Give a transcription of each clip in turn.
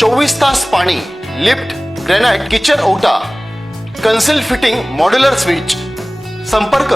चोवीस तास पाणी लिफ्ट ग्रेनाइट किचन ओटा कन्सिल फिटिंग मॉड्युलर स्विच. संपर्क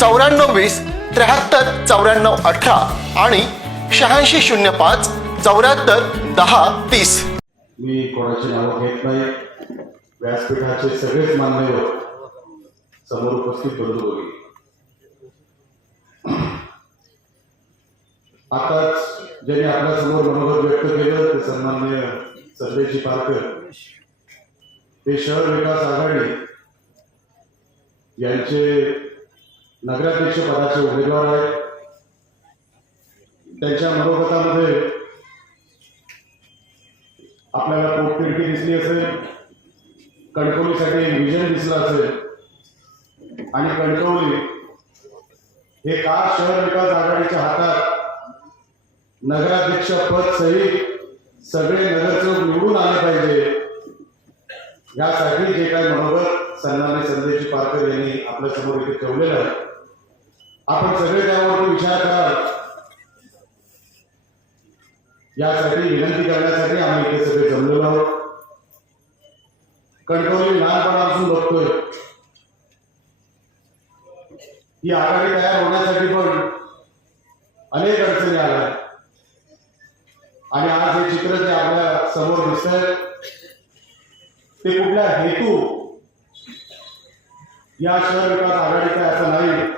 चौऱ्याण्णव वीस त्र्याहत्तर चौऱ्याण्णव अठरा आणि शहाऐंशी शून्य पाच चौऱ्याहत्तर दहा तीस. मी कोणाची नावं घेत नाही. व्यासपीठाचे सगळेच मान्यवर समोर उपस्थित बंधू आताच ज्यांनी आपल्यासमोर मनोगत व्यक्त केलं ते सन्माननीय संदेशी पारकर हे शहर विकास आघाडी यांचे नगराध्यक्ष पदाचे उमेदवार आहेत. त्यांच्या मनोगतामध्ये आपल्याला पोटतिडकी दिसली असेल कणकवलीसाठी विजन दिसला असेल. आणि कणकवली हे का शहर विकास आघाडीच्या हातात नगराध्यक्ष पद सहित सगळे नगरसेवक निवडून आले पाहिजे. यासाठी जे काही मनोगत सन्मान्य संदेशी पारकर यांनी आपल्यासमोर इथे ठेवलेलं आहे. आपण सगळे त्यावरती विचार करा यासाठी विनंती करण्यासाठी आम्ही इथे सगळे जमलेलो आहोत. कणकवली लहानपणापासून बघतोय. ही आघाडी तयार होण्यासाठी पण अनेक अडचणी आल्या. आणि आज हे चित्र जे आपल्यासमोर दिसत ते कुठल्या हेतू या शहर विकास आघाडीचा असं नाही.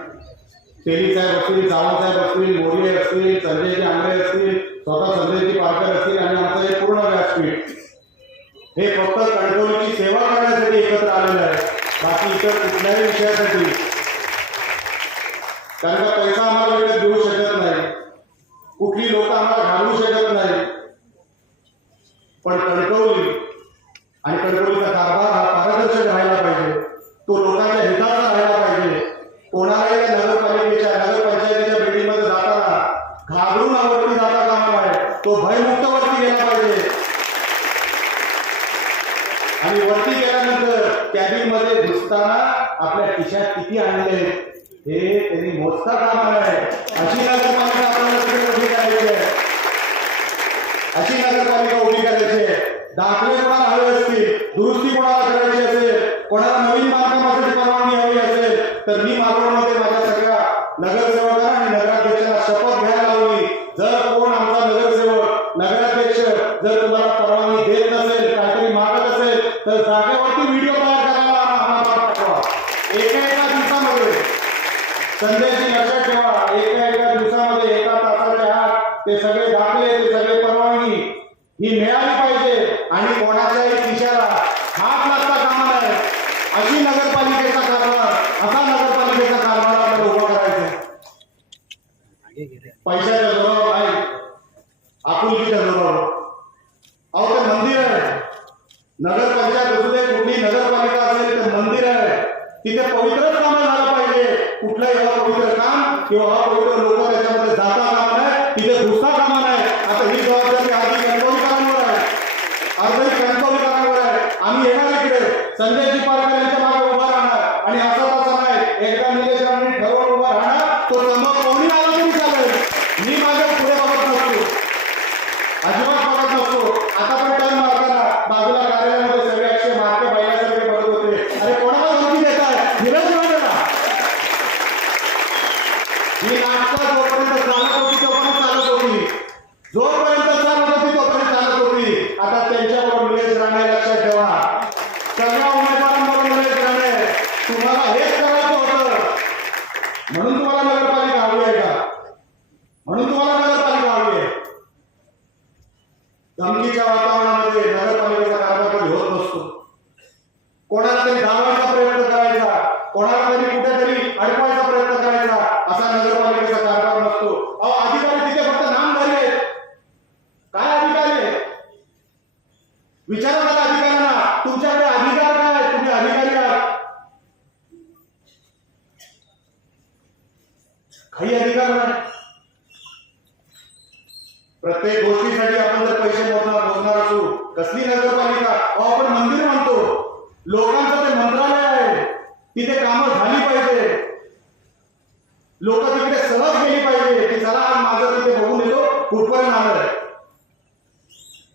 तेली साहेब असतील सावंत साहेब असतील मोरे असतील संजयजी आंगळे असतील स्वतः संजयजी पारकर असतील आणि आमचं हे पूर्ण व्यासपीठ. हे फक्त कणकवलीची सेवा करण्यासाठी एकत्र आलेलं आहे. बाकी इतर कुठल्याही विषयासाठी. कारण का पैसा आम्हाला विकत देऊ शकत नाही. कुठली लोक आम्हाला घालवू शकत नाही. पण कणकवली आणि कणकवलीचा कारभार हा पारदर्शक राहायला पाहिजे. तो लोकांच्या हिताचा राहायला पाहिजे. कोणालाही नगरपालिकेच्या नगरपंचायतीच्या बिल्डिंगमध्ये जाताना घाबरून वरती जाता कामा नये. तो भयमुक्त वरती गेला पाहिजे. आणि वरती गेल्यानंतर कॅबिनमध्ये घुसताना आपल्या खिशात किती आणले हे त्यांनी मोजता कामा आहे अशी नगरपालिका आपल्याला तिथे उभी आहे. अशी नगरपालिका उभी करायची आहे. दाखले कोणाला हवे असतील दुरुस्ती कोणाला करायची असेल कोणाला नवीन बांधकामासाठी परवानगी हवी असेल तर मी मालवणमध्ये माझ्या सगळ्या नगरसेवक आणि नगराध्यक्षांना शपथ घ्यायला लावली. जर कोण आमचा नगरसेवक नगराध्यक्ष जर तुम्हाला परवानगी देत नसेल काहीतरी मागत असेल तर जागेवरती व्हिडिओ तयार करायला आम्हाला पाठवा एका एका दिवसामध्ये. संध्याची लक्षात ठेवा. एका एका दिवसामध्ये एका तासाच्या आत ते सगळे दाखले ही मिळाली पाहिजे आणि कोणाच्याही खिशाला हात लागता कामा नये. अशी नगरपालिकेचा कारभार असा नगरपालिकेचा कारभार आपल्याला उभा करायचा आहे. पैशाच्या जोरावर नाही. आपुलकीच्या जोरावर अहो ते मंदिर आहे. नगरपंचायत असू दे कुठली नगरपालिका असेल ते मंदिर आहे. तिथे पवित्रच काम झालं पाहिजे. कुठलंही अपवित्र काम किंवा अपवित्र लोक त्याच्यामध्ये जाता कामा नये. तिथे घुसता कामा नये. आता ही जबाबदारी आधी कणकवलीकरांवर आहे अर्धही कणकवलीकरांवर आहे आम्ही येणार इकडे संजयजी पारकर यांच्या मागे उभा राहणार. आणि असा तसा नाही एकदा निलेश राणे ठरवून उभा राहणार तो समोर कोणी आला तरी चालेल मी माझ्या पुढे बघत नसतो. अजिबात बघत नसतो. आता पण टर्न मारताना बाजूला कार्यालयामध्ये सगळे अक्षय मार्के बैलासारखे बघत होते. अरे कोणाला धमकी देत आहे धीरज राणेला. ही नाटकं जोपर्यंत चालत होती तोपर्यंत चालत होती. जोपर्यंत चालत होती तोपर्यंत चालत होती. आता त्यांच्याबरोबर निलेश राणे लक्षात ठेवा सगळ्या उमेदवारांबरोबर निलेश राणे तुम्हाला हेच करायचं होतं म्हणून तुम्हाला नगरपालिका हवी आहे का म्हणून तुम्हाला नगरपालिका हवी आहे धमकीच्या वातावरणामध्ये नगरपालिकेचा कारभार कधी होत नसतो कोणाला तरी धावायचा प्रयत्न करायचा कोणाला तरी कुठेतरी अडकवायचा प्रयत्न करायचा असा नगरपालिकेचा कारभार नसतो अहो अधिकारी तिथे फक्त नाम झाले काय अधिकारी आहेत विचारा मला अधिकाऱ्यांना तुमच्याकडे अधिकार काय तुम्ही अधिकारी आहात काही अधिकार नाही प्रत्येक गोष्टीसाठी आपण जर पैसे मोजणार मोजणार असू कसली नगरपालिका? आपण मंदिर म्हणतो. लोकांचं ते मंत्रालय आहे. तिथे कामं झाली पाहिजे. लोक तिकडे सहज गेली पाहिजे. की चला आज माझं तिथे बघून येतो. कुठपर्यंत आहे?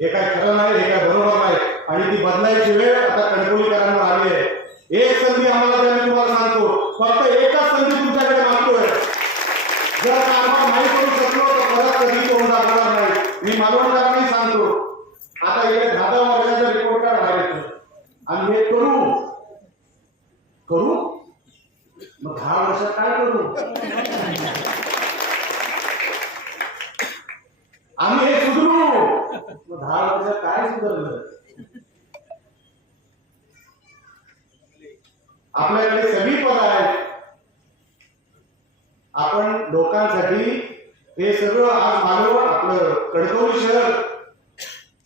हे काय खरं नाही हे काय बरोबर नाही. आणि ती बदलायची वेळ आता कणकवलीकरांवर आली आहे. एक संधी आम्हाला द्या मी तुम्हाला सांगतो. फक्त एकच संधी तुमच्याकडे मागतोय जर कारभार नाही करू शकलो तर परत कधी तोंड दाखवणार नाही मी मालवणकरांनाही सांगतो आता हे दहा दहा वर्षाचा रिपोर्ट कार्ड बाहेर येतं आम्ही हे करू करू मग दहा वर्षात काय करू आम्ही हे सुधरू मग दहा वर्षात काय सुधारलं आपल्याकडे सगळी पद आहेत आपण लोकांसाठी हे सगळं आज मानव आपलं कडकवली शहर.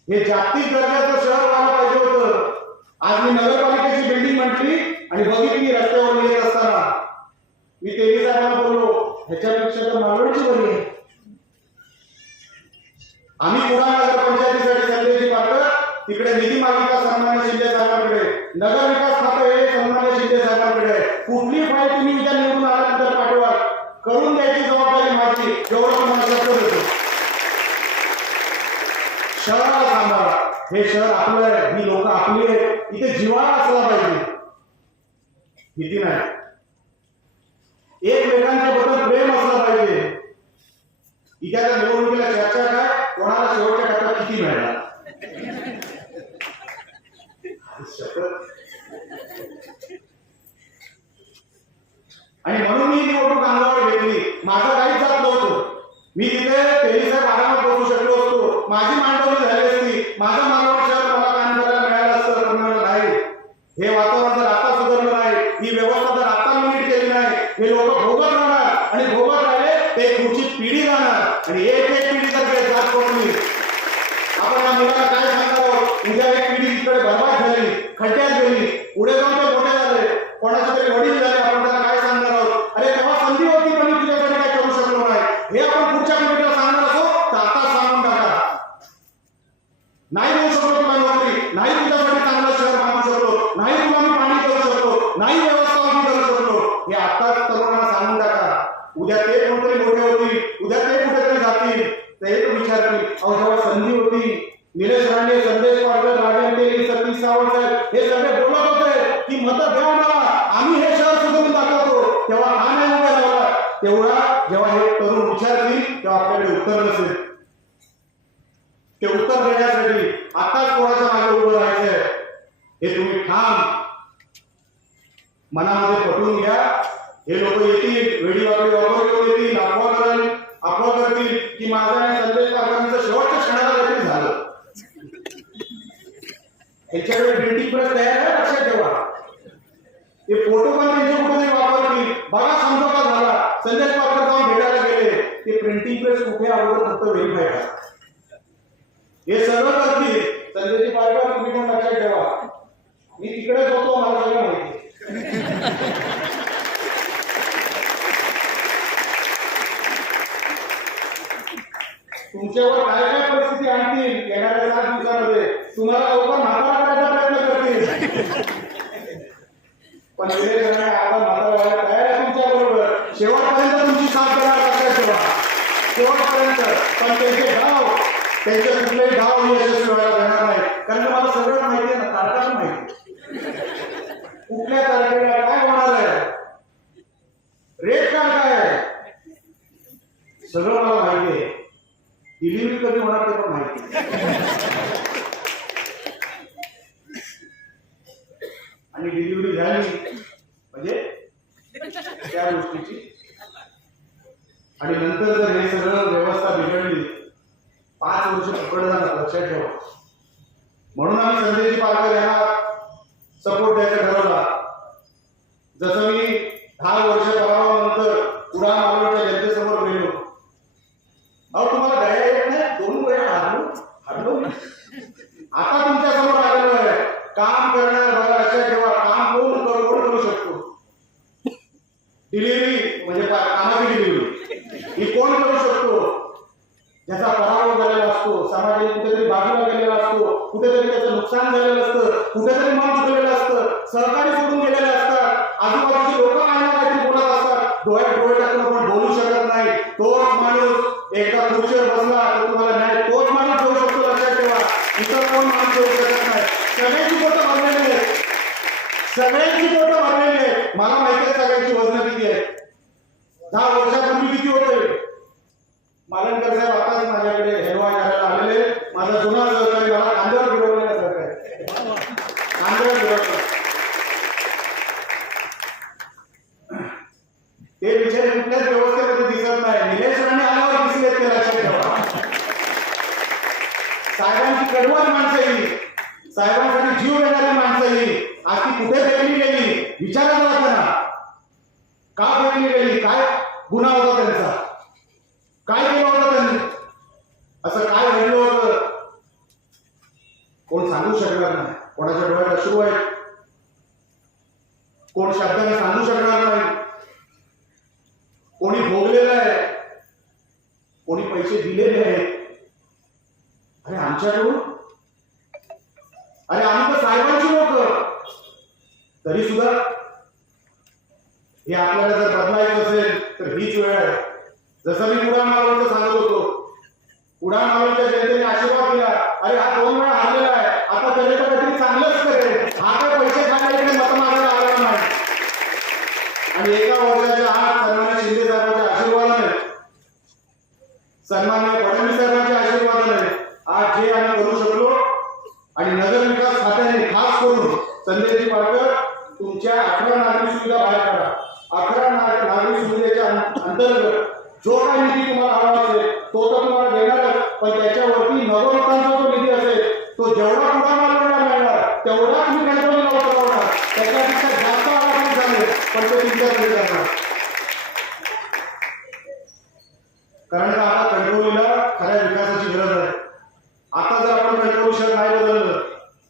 हे जागतिक दर्जाचं शहर व्हायला पाहिजे होतं. आज मी नगरपालिकेची बिल्डिंग म्हटली आणि बघितली रस्त्यावर येत असताना. मी तेवी साहेबांना बोललो ह्याच्यापेक्षा तर मालवणची बरी आहे. आम्ही पुन्हा नगर पंचायतीसाठी संदेशी पाठवत तिकडे निधी मागितला सन्मान्य शिंदे साहेबांकडे. नगर विकास खातं हे सन्मान्य शिंदे साहेबांकडे कुठली फाईल तुम्ही उद्या निवडून आल्यानंतर पाठवा करून द्यायची जबाबदारी माझी. एवढं मला शब्द देतो शहराला सांभाळा हे शहर आपलं आहे. ही लोक आपली आहेत. इथे जिवाळा असला पाहिजे. किती नाही. एकमेकांच्या बद्दल प्रेम असला पाहिजे. इथे त्या निवडणुकीला चर्चा काय? कोणाला शेवटच्या टप्प्यात किती मिळाला? आणि म्हणून मी निवडणूक अंगावर घेतली. माझं काहीच जात नव्हतं. मी तिथे तेवीसाहेब आरामात पोहोचू शकलो असतो. माझी मांडवणी झाली असती. माझं मालवण शहर मला काम करायला मिळालं असतं पण नाही. हे वातावरण जर आता सुधारलं नाही. ही व्यवस्था जर आता नीट केली नाही. हे लोक भोगत राहणार. आणि भोगत राहिले ते पुढची पिढी जाणार. आणि एक एक पिढी जर काही जात कोणी आपण या मुलाला काय सांगणार आहोत उद्या एक पिढी तिकडे बरबाद झाली खड्ड्यात गेली पुढे जाऊन ते मोठे झाले कोणाचे तरी वडील झाले आपण त्यांना काय सांगणार आहोत अरे तेव्हा संधी होती पण मी तुझ्यासाठी काय करू शकलो नाही हे आपण पुढच्या पिढीला सांगणार असो तर आता सांगून टाका नाही देऊ शकलो तुला नोकरी नाही तुझ्यासाठी चांगलं शहर बांधू शकलो नाही तुला मी पाणी करू शकलो नाही व्यवस्था उभी करू शकलो हे आताच तरुणांना सांगून टाका उद्या ते कोणतरी मोठे होतील उद्या ते कुठेतरी जातील तर एक विचार अहो जेव्हा संधी होती निलेश राणे संदेश पाटील राजन सतीश सावंत साहेब हे सगळे बोलत होते की मत द्या मला आम्ही हे शहर सुधारून दाखवतो. तेव्हा हा नाही उभा लावला तेवढा जेव्हा हे तरुण विचारतील तेव्हा आपल्याकडे उत्तर नसेल. ते उत्तर देण्यासाठी आताच कोणाच्या मागे उभं राहायचंय हे तुम्ही ठाम मनामध्ये पटवून घ्या. हे लोक येतील वेडी वाकडी वापर घेऊन येतील अफवा कराल अफवा करतील की माझा या संदेश पाटलांचं शेवटच्या क्षणाला काहीतरी झालं. ह्याच्याकडे प्रिंटिंग प्रेस तयार आहे लक्षात ठेवा. ते फोटो पण त्यांचे कुठेतरी वापरतील. बघा समजा का झाला. संदेश पाटकर जाऊन भेटायला गेले. ते प्रिंटिंग प्रेस कुठे अगोदर फक्त व्हेरीफाय करा. हे सर्व करतील. संजयजी पारकर तुम्ही पण लक्षात ठेवा. मी तिकडेच होतो मला सगळं माहिती तुमच्यावर काय काय परिस्थिती आणतील येणाऱ्या सात दिवसामध्ये. तुम्हाला लवकर म्हातारा करायचा प्रयत्न करतील. पण विवेक राणे आता म्हातारा व्हायला तयार आहे तुमच्या बरोबर शेवटपर्यंत तुमची साथ देणार लक्षात ठेवा शेवटपर्यंत पण त्यांचे गाव त्यांचे कुठलेही गाव मी यशस्वी व्हायला देणार नाही कारण की मला सगळं माहिती आहे ना तारखाच माहिती कुठल्या तारखेला काय होणार आहे रेट कार्ड काय आहे सगळं मला माहिती आहे डिलिव्हरी कधी होणार ते पण माहिती आहे. आणि झाली म्हणजे त्या गोष्टीची. आणि नंतर जर हे सगळं व्यवस्था बिघडली पाच वर्ष पकड जाणार लक्षात ठेवा. म्हणून आम्ही संजयजी पालकर यांना सपोर्ट द्यायचा ठरवला. जसं मी दहा वर्ष ज्याचा पराभव झालेला असतो समाजाने कुठेतरी बाजूला गेलेला असतो कुठेतरी त्याचं नुकसान झालेलं असतं कुठेतरी मन झालेलं असतं सहकारी सोडून गेलेले असतात आजूबाजूची लोक काही काहीतरी बोलत असतात. डोळ्यात डोळे टाकून आपण बोलू शकत नाही. तोच माणूस एकदा खुर्चीवर बसला तर तुम्हाला न्याय तोच माणूस देऊ शकतो लक्षात ठेवा. इतर कोण माणूस देऊ शकत नाही. सगळ्यांची गोष्ट बांधलेली आहे सगळ्यांची माझ्याकडे हेरवाय करायला आलेले माझा जुना सहकारी मला खांद्यावर फिरवलेला सहकारी खांद्यावर फिरवलेला ते विचार कुठल्याच व्यवस्थेमध्ये दिसत नाही निलेश राणे आल्यावर दिसले ते लक्षात ठेवा साहेबांची कडवट माणसं ही साहेबांसाठी जीव देणारी माणसं ही आज ती कुठे फेकली गेली विचारा जरा त्यांना का फेकली गेली काय गुन्हा होता त्यांचा काय केलं होतं त्यांनी असं काय घडलं होतं कोण सांगू शकणार नाही. कोणाच्या डोळ्यात अश्रू आहे कोण शब्दाने सांगू शकणार नाही? कोणी भोगलेलं आहे? कोणी पैसे दिलेले आहेत? अरे आमच्याकडून अरे आम्ही तर साहेबांची लोक. तरी सुद्धा हे आपल्याला जर बदलायचं असेल तर हीच वेळ आहे. जसं मी उडान मारवणचं सांगत होतो. उडान मारवणच्या जनतेने आशीर्वाद दिला. अरे हा दोन वेळा हरलेला आहे. आता त्याने तर काहीतरी चांगलंच करेल हा काय पैसे खायला मत मागायला आला नाही. आणि एका वर्षाच्या आत सन्मान्य शिंदे साहेबांच्या आशीर्वादाने सन्मान्य फडणवीस साहेबांच्या आशीर्वादाने आज जे आम्ही करू शकलो आणि नगर विकास खात्याने खास करून संजयजी पाटकर तुमच्या अठरा नागरिक सुविधा बाहेर काढा अठरा नाग- नागरिक सुविधेच्या अं- अंतर्गत जो काही निधी तुम्हाला हवा असेल तो तर तुम्हाला देणारच पण त्याच्यावरती नवरोत्तांचा जो निधी असेल तो जेवढा पुढा मालवणला मिळणार तेवढा तुम्ही कंट्रोलला उतरवणार त्याच्यापेक्षा जास्त आवाज झाले पण ते तुमच्याकडे जाणार कारण का आता कंट्रोलीला खऱ्या विकासाची गरज आहे आता जर आपण कंट्रोल शहर नाही बदललं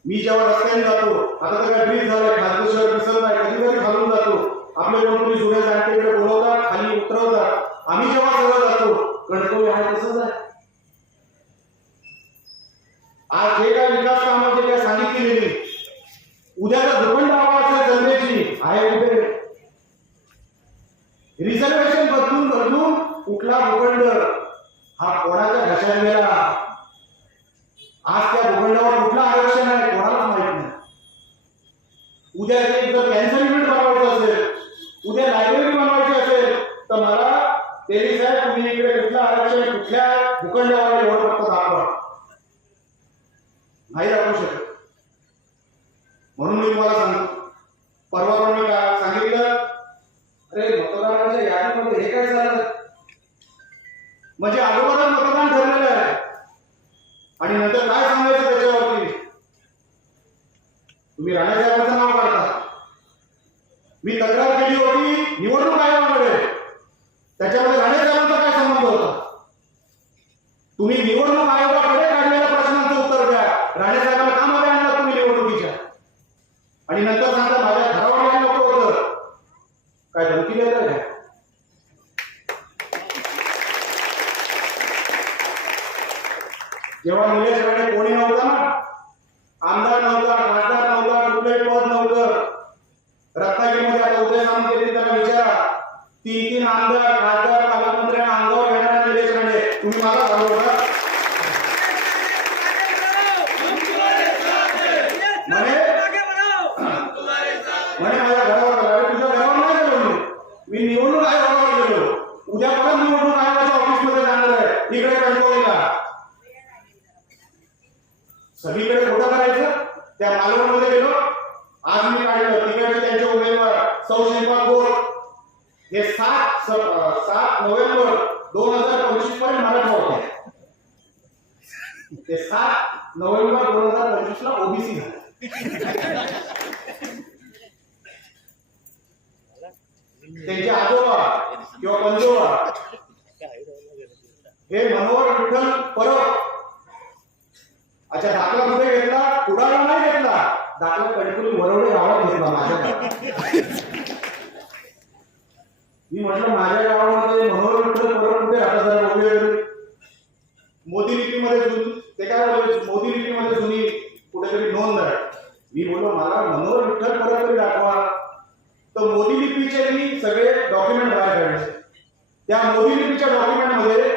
मी जेव्हा रस्त्याने जातो आता तर काय ब्रिज झालं खालचं शहर दिसत नाही कधी कधी खालून जातो आपले कोण कोणी जुन्या जाणतेकडे बोलवतात खाली उतरवतात आम्ही जेव्हा जवळ जातो कंट्रोल आहे तसंच आहे आज जे काय विकास कामं जे काय सांगितलेली उद्याचा भूखंड आवाज जनतेची आहे कुठे रिझर्वेशन बदलून बदलून कुठला भूखंड हा कोणाच्या घशात गेला आज त्या भूखंडावर कुठलं आरक्षण आहे कोणालाच माहीत नाही. उद्या जर कॅन्सर युनिट बनवायचं असेल उद्या लायब्ररी बनवायची असेल तर मला तेली साहेब तुम्ही इकडे कुठलं आरक्षण कुठल्या भूखंडावर एवढं फक्त दाखवा. नाही दाखवू शकत. म्हणून मी तुम्हाला सांगतो. परवा पण मी काय सांगितलं अरे मतदारांच्या यादीमध्ये हे काय झालं? म्हणजे अगोदर मतदान ठरलेलं आहे आणि नंतर काय सांगायचं त्याच्यावरती तुम्ही राणासाहेबांचं नाव काढता. मी तक्रार केली होती निवडणूक आयोगाकडे. त्याच्यामध्ये राणेसाहेबांचा काय संबंध होता तुम्ही निवडणूक आयोगाकडे काढलेल्या प्रश्नांचं उत्तर द्या राणेसाहेबांना का मध्ये आणलं तुम्ही निवडणुकीच्या आणि नंतर सांगता माझ्या घरावर नको होतं काय धमकी देत काय जेव्हा निलेश राणे कोणी नव्हता ना आमदार नव्हता खासदार नव्हता कुठलंही पद नव्हतं रत्नागिरीमध्ये आता उदय सामंत येतील त्यांना विचारा. तीन तीन आमदार खासदार पालकमंत्र्यांना अंगावर घेणारा निलेश राणे तुम्ही मला सांगू का म्हणे माझ्या घरावर आला. तुझ्या घरावर नाही गेलो मी. निवडणूक आयोगावर गेलो. उद्या परत निवडणूक आयोगाच्या ऑफिसमध्ये जाणार आहे. इकडे कंट्रोलिंगला सगळीकडे खोटं करायचं? त्या मालवणमध्ये गेलो आज मी काढलं तिकडचे त्यांचे उमेदवार सौ शिल्पा खोर हे सात नोव्हेंबर दोन हजार पंचवीसपर्यंत मराठा होते ते सात नोव्हेंबर दोन हजार पंचवीस ला ओबीसी झाले. त्यांचे आजोबा किंवा पंजोबा हे मनोहर विठ्ठल परब. अच्छा दाखला कुठे घेतला? कुडाला नाही घेतला. दाखला कणकुली वरवडे गावात घेतला माझ्या मी म्हटलं माझ्या गावामध्ये मनोहर विठ्ठल परब कुठे राहतात जरा मोदी लिपीमध्ये ते काय बोलले? मोदी लिपीमध्ये जुनी कुठेतरी नोंद आहे. मी बोललो मला मनोहर विठ्ठल परत तरी दाखवा. तर मोदी लिपीचे मी सगळे डॉक्युमेंट बाहेर काढायचे त्या मोदी लिपीच्या डॉक्युमेंटमध्ये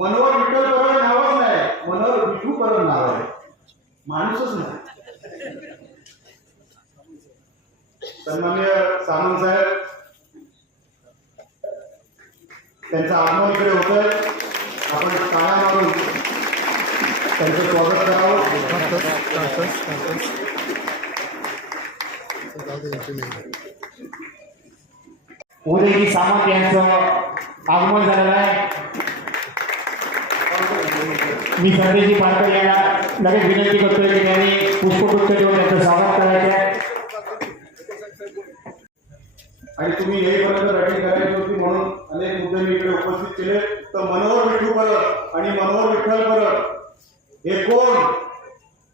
मनोहर विठ्ठल परत नावच नाही मनोहर विठू परत नाव आहे. माणूसच नाही. सन्मान्य सामंत साहेब त्यांचं आगमन इकडे होतंय. आपण टाळ्या मारून त्यांचं स्वागत करावं. उदयजी सामंत यांचं आगमन झालेलं आहे. मी संदेशजी पाटकर यांना लगेच विनंती करतोय की त्यांनी पुष्पगुच्छ देऊन त्यांचं स्वागत करायचं आहे आणि तुम्ही येईपर्यंत रॅटिंग करायची होती म्हणून अनेक मुद्दे मी इकडे उपस्थित केले. तर मनोहर विठू परत आणि मनोहर विठ्ठल परत हे कोण?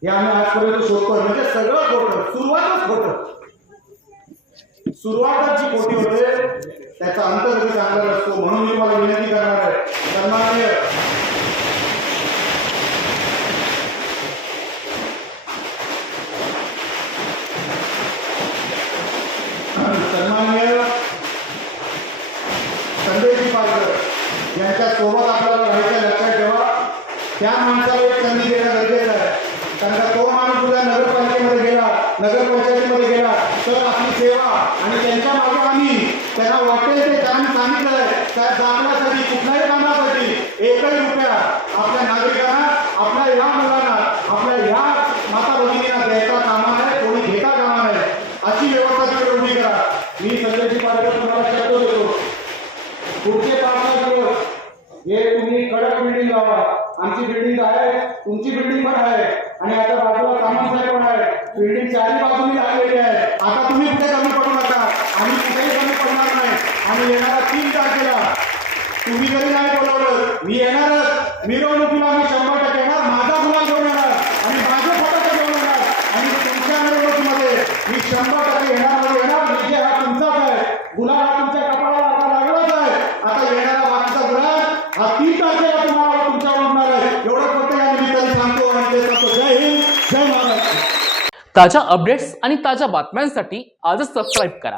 हे आम्ही आजपर्यंत शोधतोय म्हणजे सगळं खोटं. सुरुवातच खोट. सुरुवातच जी खोटी होते त्याचा अंत कधी चांगला असतो म्हणून मी मला विनंती करणार आहे. सन्माननीय त्यांनी सांगितलंय त्या कुठल्याही कामासाठी एकही रुपया। आपल्या नागरिकांना आपल्या ह्या मुलांना आपल्या माता भगिनींना द्यायचा कामा आहे कोणी घेता कामा नाही अशी व्यवस्था तिकडे उभी करा मी संजयजी तुम्हाला शब्द देतो पुढचे हे तुम्ही कडक बिल्डिंग लावा. आमची बिल्डिंग आहे, तुमची बिल्डिंग आणि येणारा तीन तारखेला. तुम्ही जरी नाही बोलवलं मी येणारच. मिरवणुकीला मी शंभर टक्के येणार. माझा गुलाल घेऊन येणार आणि माझे फटाके घेऊन येणार आणि तुमच्या मिरवणुकीमध्ये मी शंभर टक्के येणार मध्ये येणार. विजय हा तुमचाच आहे. गुलाल हा तुमच्या कपाळाला आता लागलाच आहे. आता येणारा बाकीचा गुलाल हा तीन तारखेला तुम्हाला तुमच्यावर होणार आहे. एवढं फक्त निमित्ताने सांगतो आणि ते सांगतो. जय हिंद जय महाराष्ट्र. ताज्या अपडेट्स आणि ताज्या बातम्यांसाठी आजच सबस्क्राईब करा.